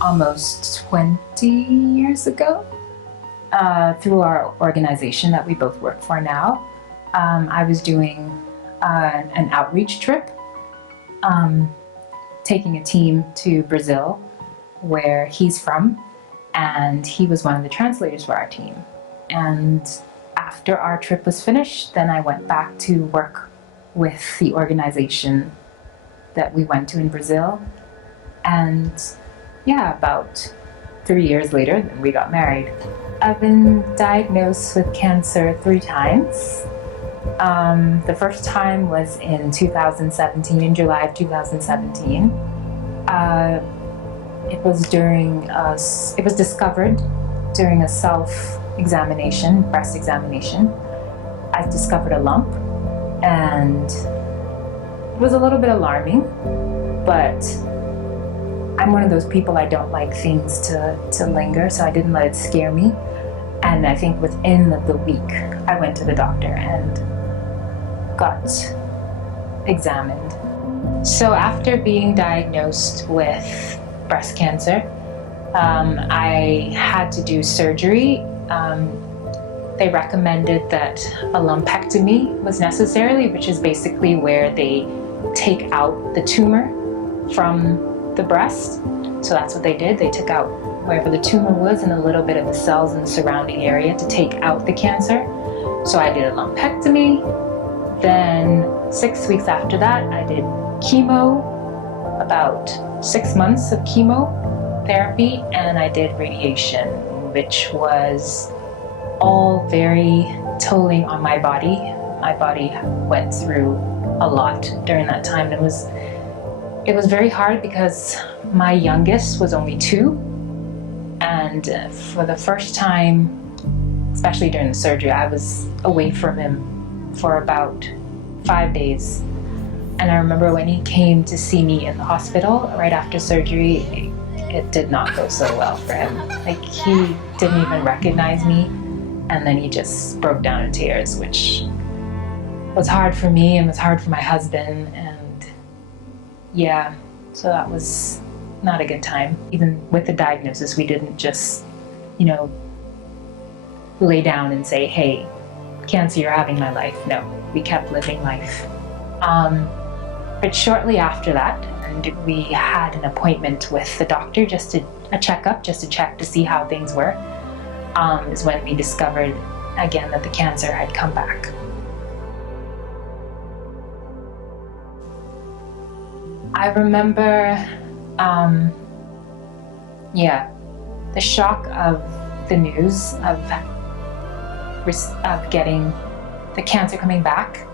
almost 20 years ago, through our organization that we both work for now. I was doing an outreach trip, taking a team to Brazil, where he's from, and he was one of the translators for our team. And after our trip was finished, then I went back to work with the organization that we went to in Brazil. And yeah, about 3 years later, then we got married. I've been diagnosed with cancer 3 times. The first time was in 2017, in July of 2017. It was discovered during a self-examination, breast examination. I discovered a lump, and it was a little bit alarming, but I'm one of those people, I don't like things to linger, so I didn't let it scare me. And I think within the week, I went to the doctor and got examined. So after being diagnosed with breast cancer, I had to do surgery. They recommended that a lumpectomy was necessary, which is basically where they take out the tumor from the breast. So that's what they did. They took out wherever the tumor was and a little bit of the cells in the surrounding area to take out the cancer. So I did a lumpectomy. Then 6 weeks after that, I did chemo, about 6 months of chemotherapy, and I did radiation, which was all very tolling on my body. My body went through a lot during that time. It was very hard because my youngest was only 2, and for the first time, especially during the surgery, I was away from him for about 5 days. And I remember when he came to see me in the hospital right after surgery, it did not go so well for him. Like, he didn't even recognize me, and then he just broke down in tears, which was hard for me and was hard for my husband. And yeah, so that was not a good time. Even with the diagnosis, we didn't just, lay down and say, hey, cancer, you're having my life. No, we kept living life. But shortly after that, and we had an appointment with the doctor, a checkup, just to check to see how things were, is when we discovered again that the cancer had come back. I remember, the shock of the news of getting the cancer coming back.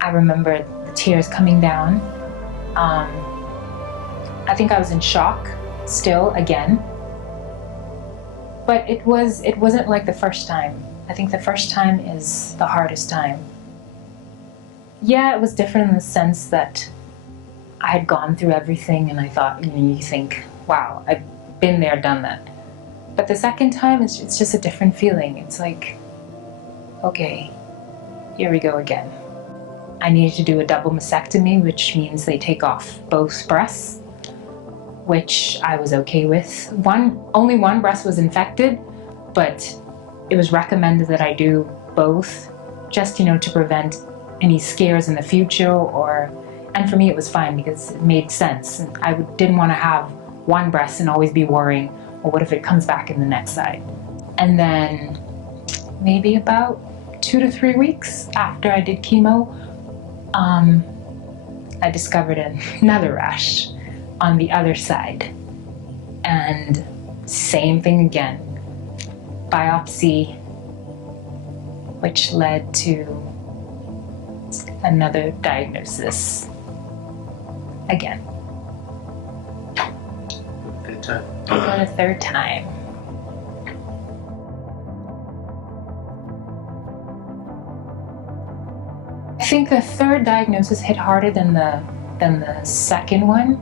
I remember the tears coming down. I think I was in shock still again. But it wasn't like the first time. I think the first time is the hardest time. Yeah, it was different in the sense that I had gone through everything, and I thought, you think, wow, I've been there, done that. But the second time, it's just a different feeling. It's like, okay, here we go again. I needed to do a double mastectomy, which means they take off both breasts, which I was okay with. Only one breast was infected, but it was recommended that I do both, just, to prevent any scares in the future, and for me it was fine because it made sense. And I didn't want to have one breast and always be worrying, well, what if it comes back in the next side? And then maybe about 2 to 3 weeks after I did chemo, I discovered another rash on the other side. And same thing again. Biopsy, which led to another diagnosis again. Third time. For the third time. I think the third diagnosis hit harder than the second one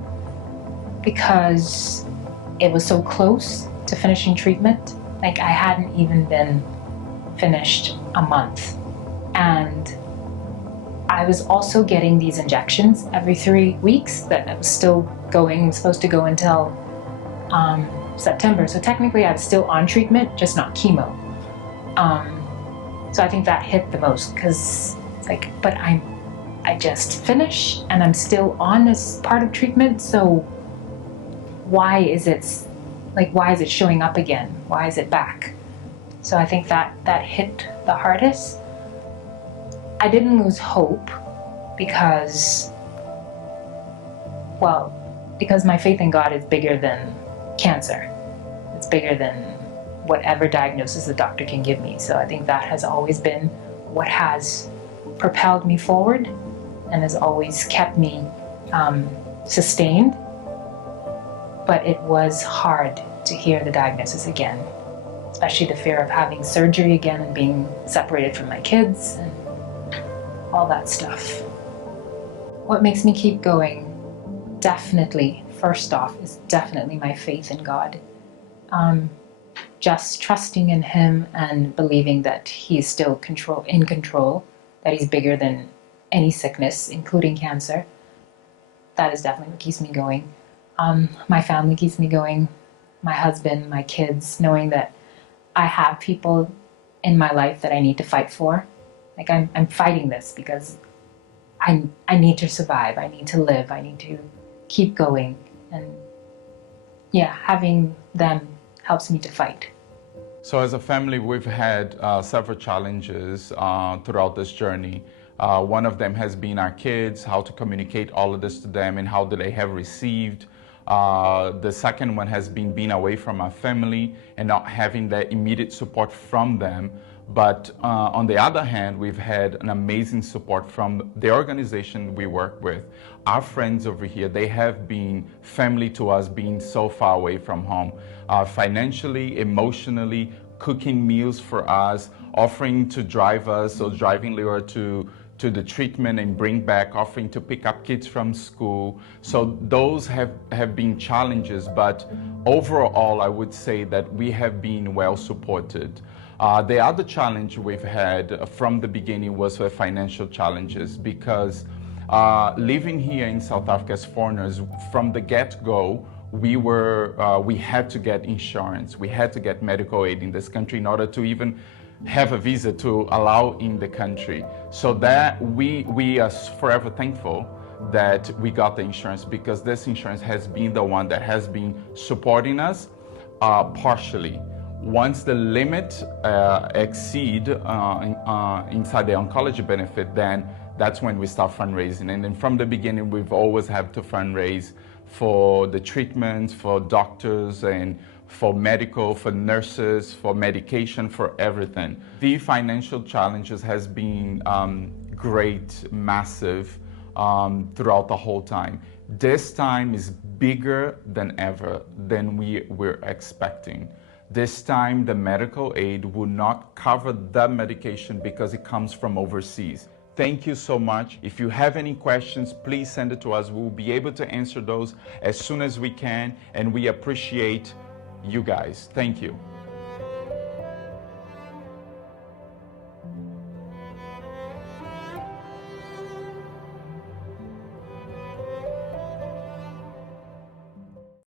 because it was so close to finishing treatment. Like, I hadn't even been finished a month, and I was also getting these injections every 3 weeks that I was still going, supposed to go until September. So technically I was still on treatment, just not chemo. So I think that hit the most, because it's like, but I just finished and I'm still on this part of treatment. So why is it showing up again? Why is it back? So I think that hit the hardest. I didn't lose hope because my faith in God is bigger than cancer. It's bigger than whatever diagnosis the doctor can give me. So I think that has always been what has propelled me forward and has always kept me sustained. But it was hard to hear the diagnosis again, especially the fear of having surgery again and being separated from my kids and all that stuff. What makes me keep going, definitely, first off, is definitely my faith in God. Just trusting in Him and believing that He is still in control, that He's bigger than any sickness, including cancer. That is definitely what keeps me going. My family keeps me going, my husband, my kids, knowing that I have people in my life that I need to fight for. Like I'm fighting this because I need to survive, I need to live, I need to keep going. And yeah, having them helps me to fight. So as a family, we've had several challenges throughout this journey. One of them has been our kids, how to communicate all of this to them and how they have received. The second one has been being away from our family and not having that immediate support from them. But on the other hand, we've had an amazing support from the organization we work with. Our friends over here, they have been family to us, being so far away from home. Financially, emotionally, cooking meals for us, offering to drive us, or driving Leora to the treatment and bring back, offering to pick up kids from school. So those have been challenges, but overall, I would say that we have been well supported. The other challenge we've had from the beginning was the financial challenges, because living here in South Africa as foreigners, from the get-go, we had to get insurance. We had to get medical aid in this country in order to even have a visa to allow in the country. So that we are forever thankful that we got the insurance, because this insurance has been the one that has been supporting us partially. Once the limit exceed inside the oncology benefit, then that's when we start fundraising. And then from the beginning, we've always had to fundraise for the treatments, for doctors, and for medical, for nurses, for medication, for everything. The financial challenges has been great, massive throughout the whole time. This time is bigger than ever than we were expecting. This time the medical aid will not cover the medication because it comes from overseas. Thank you so much. If you have any questions, please send it to us. We'll be able to answer those as soon as we can, and we appreciate you guys. Thank you.